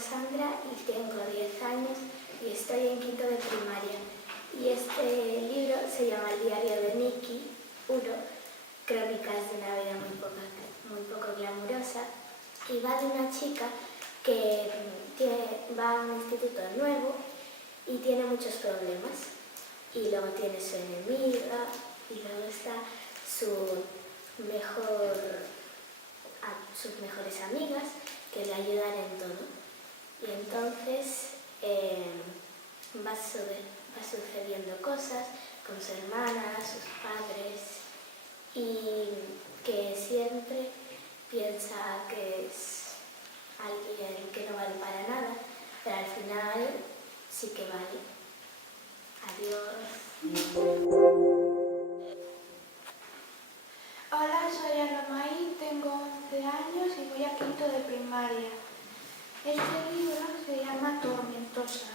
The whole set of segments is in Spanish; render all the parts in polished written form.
Sandra y tengo 10 años y estoy en quinto de primaria. Y este libro se llama El diario de Nicky, crónicas de una vida muy poco glamurosa, y va de una chica que va a un instituto nuevo y tiene muchos problemas. Y luego tiene su enemiga y luego está sus mejores amigas que le ayudan en todo. Y entonces va sucediendo cosas con su hermana, sus padres, y que siempre piensa que es alguien que no vale para nada, pero al final sí que vale. Adiós. Hola, soy Ana Maí, tengo 11 años y voy a quinto de primaria. Este libro se llama Tormentosa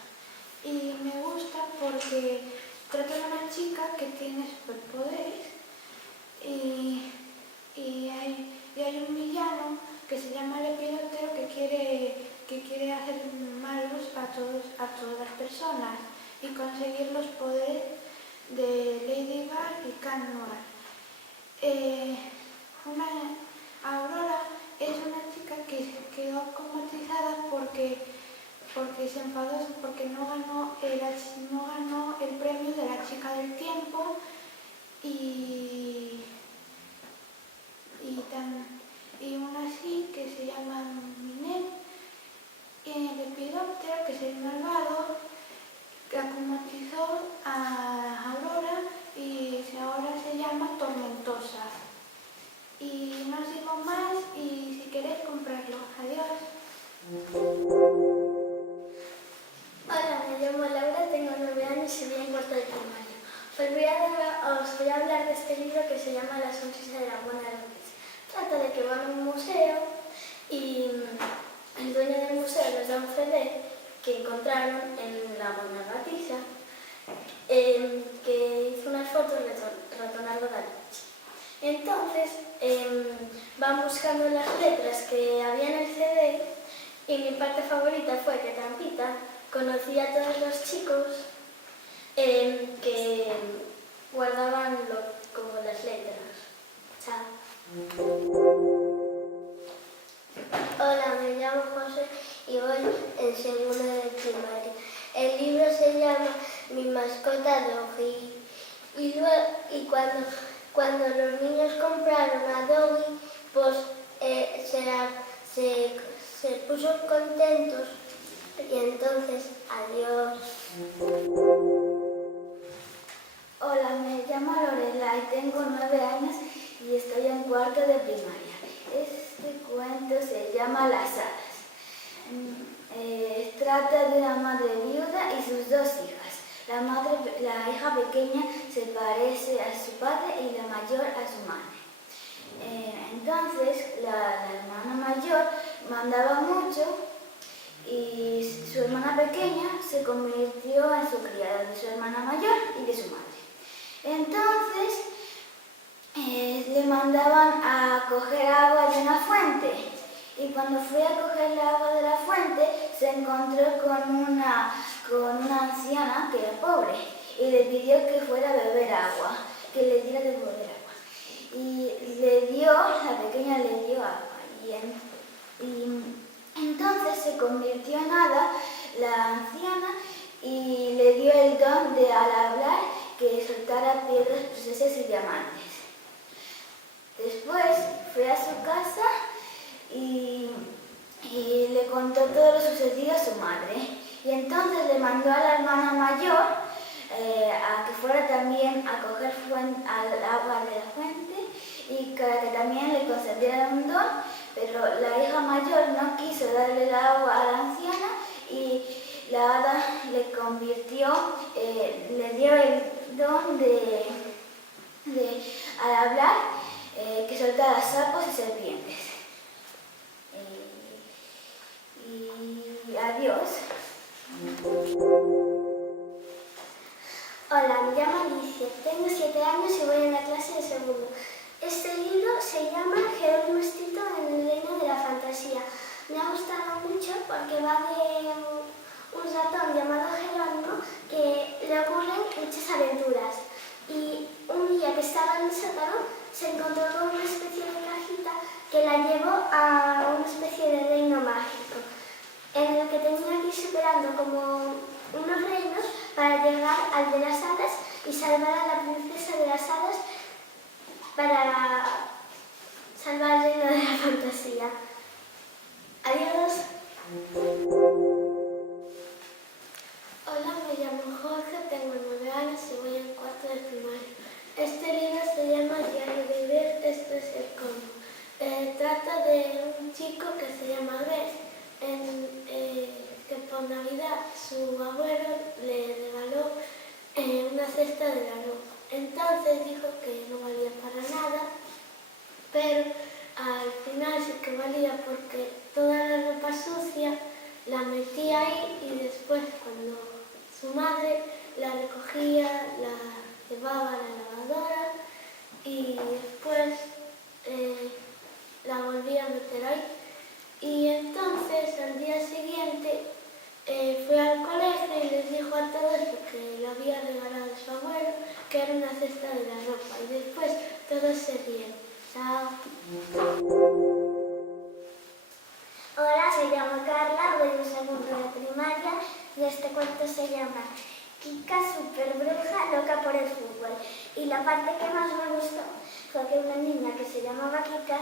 y me gusta porque trata de una chica que tiene superpoderes y hay un villano que se llama Lepidóptero que quiere hacer malos a todas las personas y conseguir los poderes de Ladybug y Cat Noir. Aurora es una chica que quedó caumatizada porque se enfadó porque no ganó el premio de la chica del tiempo y una así que se llama Minette, y el Lepidóptero, que es el malvado, que caumatizó a Aurora y ahora se llama Tormentosa. Y no os digo más y si queréis comprarlo. Adiós. Hola, me llamo Laura, tengo 9 años y voy en cuarto de primaria. Os voy a hablar de este libro que se llama La sonrisa de la Mona López. Trata de que van a un museo y el dueño del museo les da un CD que encontraron en la Mona Gatisa, que hizo unas fotos de Leonardo da Vinci. Entonces van buscando las letras que había en el CD y mi parte favorita fue que Trampita conocía a todos los chicos que guardaban como las letras. Chao. Hola, me llamo José y voy en segundo de primaria. El libro se llama Mi mascota Doggy. Y cuando los niños compraron a Doggy, pues se puso contentos y entonces adiós. Hola, me llamo Lorela y tengo 9 años y estoy en cuarto de primaria. Este cuento se llama Las hadas. Trata de una madre viuda y sus 2 hijas. La hija pequeña se parece a su padre y la mayor a su madre. Entonces la hermana mayor mandaba mucho y su hermana pequeña se convirtió en su criada de su hermana mayor y de su madre. Entonces le mandaban a coger agua de una fuente y cuando fue a coger el agua de la fuente se encontró con una anciana que era pobre y le pidió que fuera a beber agua, que le diera de beber agua. Y la pequeña le dio agua y entonces se convirtió en hada la anciana y le dio el don de al hablar que soltara piedras preciosas y diamantes. Después fue a su casa y le contó todo lo sucedido a su madre. Y entonces le mandó a la hermana mayor a que fuera también a coger al agua de la fuente y que también le concediera un don, pero la hija mayor no quiso darle el agua a la anciana y la hada le dio el don de al hablar que soltara sapos y serpientes. Y adiós. Hola, me llamo Alicia, tengo 7 años y voy en la clase de segundo. Este libro se llama Jerónimo Stilton en el reino de la fantasía. Me ha gustado mucho porque va de en el sótano, se encontró con una especie de cajita que la llevó a una especie de reino mágico, en el que tenía que ir superando como unos reinos para llegar al de las hadas y salvar a la princesa de las hadas para salvar el reino de la fantasía. Adiós. Hola, me llamo Jorge, tengo 9 años y voy en cuarto de primaria. Este libro se llama Diario de Beth, esto es el cómo. Trata de un chico que se llama Beth, que por Navidad su abuelo le regaló una cesta de la ropa. Entonces dijo que no valía para nada, pero al final sí que valía porque toda la ropa sucia la metía ahí y después cuando su madre la recogía, la llevaba a la lavadora y después la volvía a meter ahí. Y entonces al día siguiente fue al colegio y les dijo a todos que le había regalado su abuelo, que era una cesta de la ropa. Y después todos se ríen. Chao. Hola, me llamo Carla, voy en segundo de primaria y este cuento se llama Kika, super bruja, loca por el fútbol. Y la parte que más me gustó fue que una niña que se llamaba Kika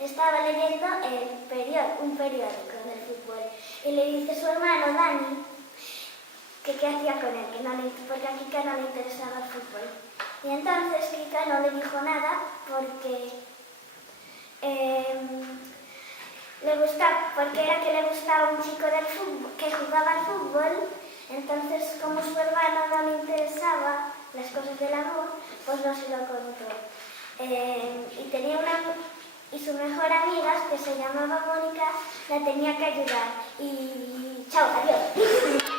estaba leyendo un periódico del fútbol y le dice a su hermano Dani que qué hacía con él, porque a Kika no le interesaba el fútbol. Y entonces Kika no le dijo nada porque era que le gustaba un chico del fútbol, que jugaba al fútbol. Entonces, como su hermano no le interesaba las cosas del amor, pues no se lo contó. Y su mejor amiga, que se llamaba Mónica, la tenía que ayudar. Y chao, adiós.